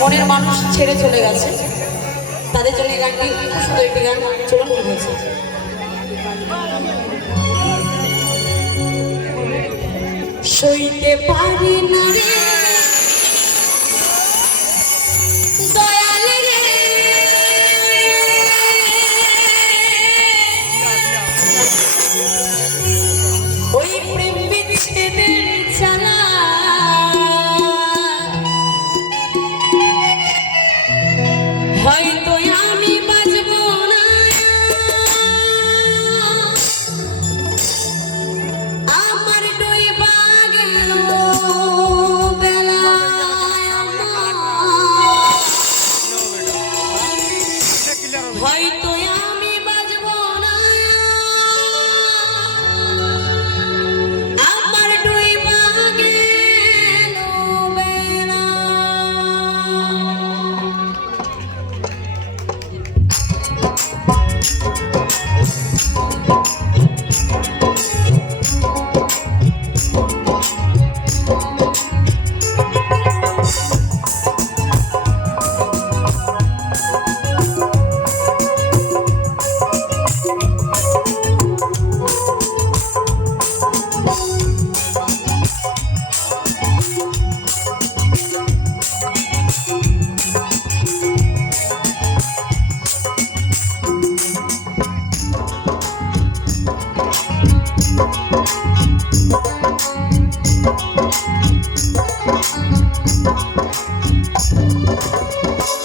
মনের মানুষ ছেড়ে চলে গেছে, তাদের জন্য এই গানটি খুব সুন্দর একটি গান চলন হয়েছে। সইতে পারি না রে দয়াল রে, ওই প্রেম বিচ্ছেদের জ্বালা, হয়তো আমি বাঁচব না, আমার ডুইবা গেল বেলা, হয়তো আমি বাঁচব না, আমার ডুইবা গেল বেলা।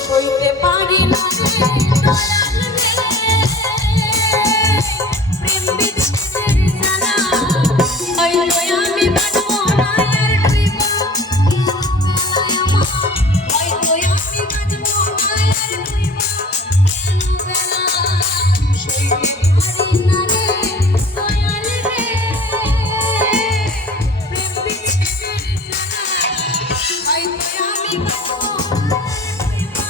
সইতে পারি না রে দয়াল রে, প্রেম বিচ্ছেদের জ্বালা, হয়তো আমি বাঁচব না, আর ডুইব বেলায় আমার, হয়তো আমি বাঁচব না, আর ডুইব বেলা। সইতে পারি না রে দয়াল রে, প্রেম বিচ্ছেদের জ্বালা, হয়তো আমি বাঁচব না,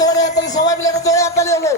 জোরে হাততালি, সবাই মিলে একটা জোরে হাততালি হবে।